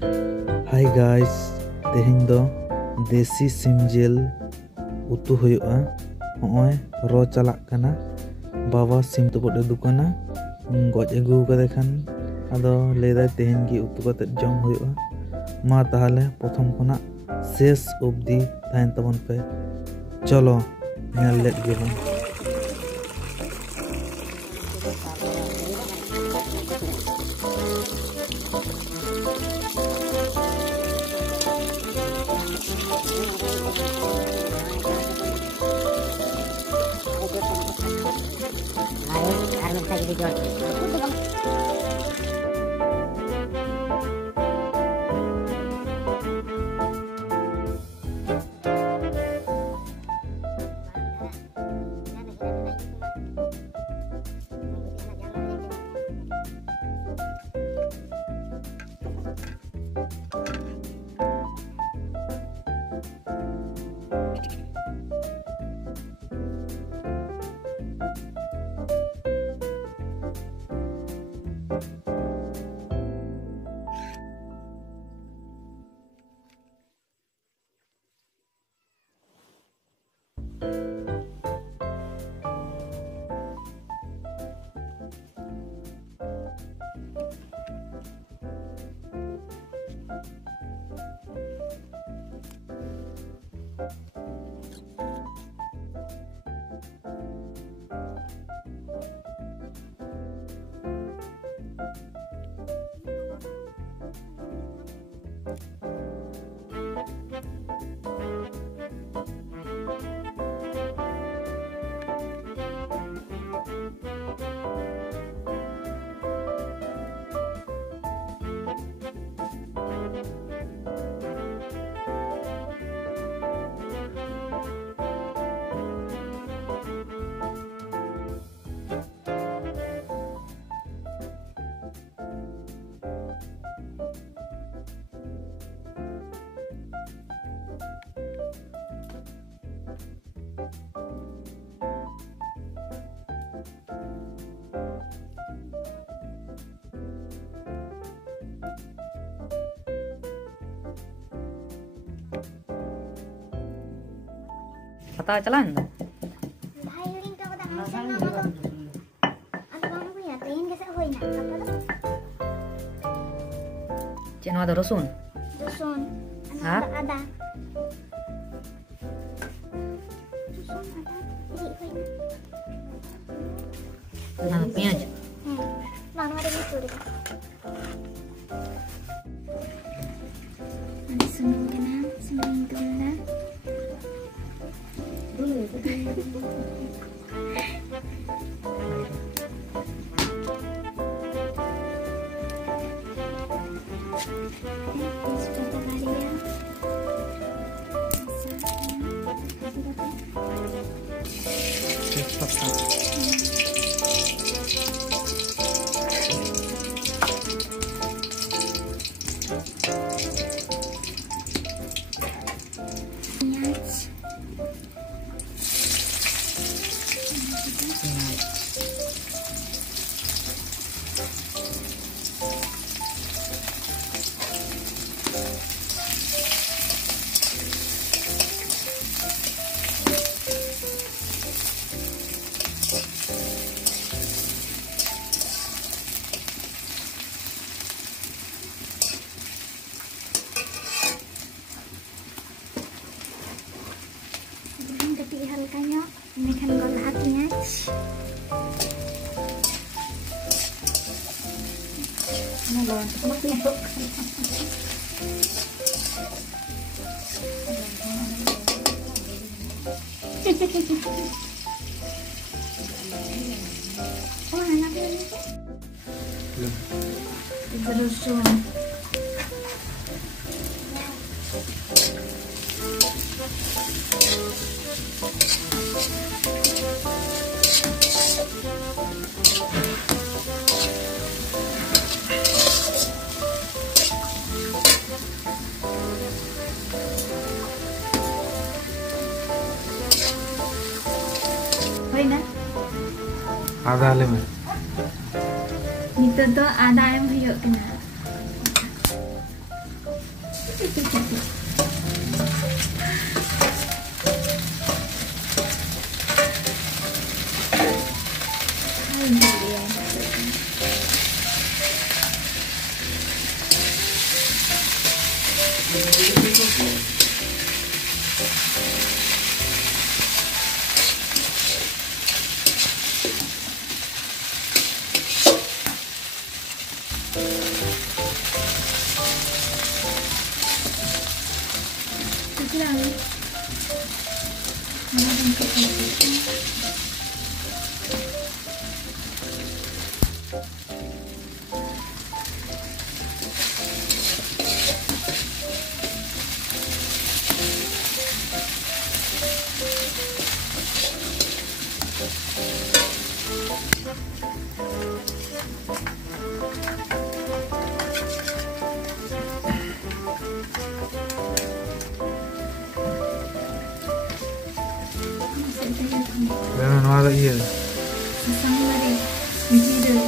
Hi guys, तेहें दो देसी सिम जेल उतु हुयुआ। होय रो चलाक कना बाबा सिम तुबुड दुकाना गज अगू कदे खान आदो लेदा तेहें गी उतु कते जम हुयुआ। मा ताहले प्रथम खना शेष अब्दि ताहें तबन पे चलो नेल लेट गेबन। Pata jalan. Cina ada rusun. Rusun. Hah? Ada. Rusun ada. Nah, piaj. Mana ada itu deh. Ada seming kena, seming kena. Halkanya mekan gol hatinya. Nolong, maknya. Oh, anak ini. Berusun. आधा ले में नितो तो आधा एम हुयो कना Nova da iya. Sesama lagi. Biji dulu.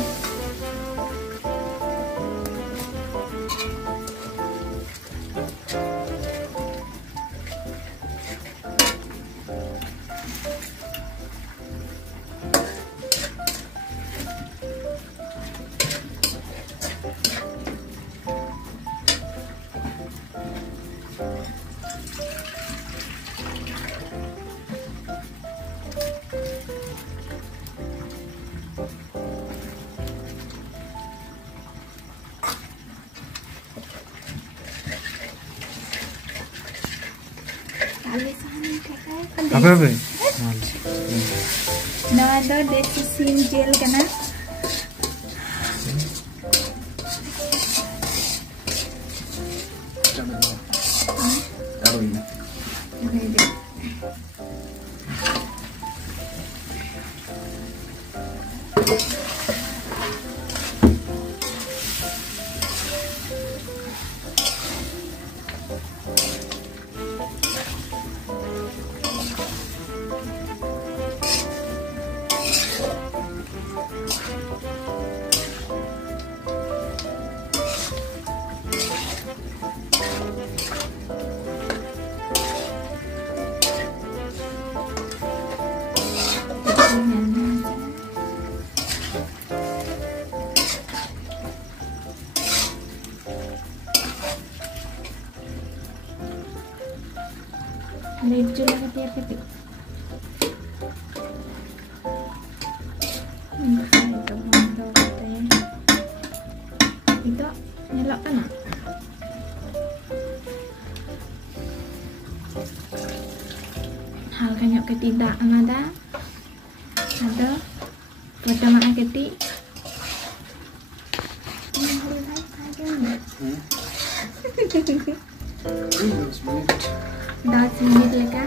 Apa? Nah, ada desi sinjil kena. Taruh ini. Leju lah ketiak-ketiak. Itu bondo katanya. Itu nyelok kan? Hal kanyok ketidak ada pertama ketik. Dah sedikit leka.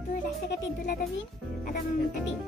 Itu rasa kecil dulu tapi ada kecil.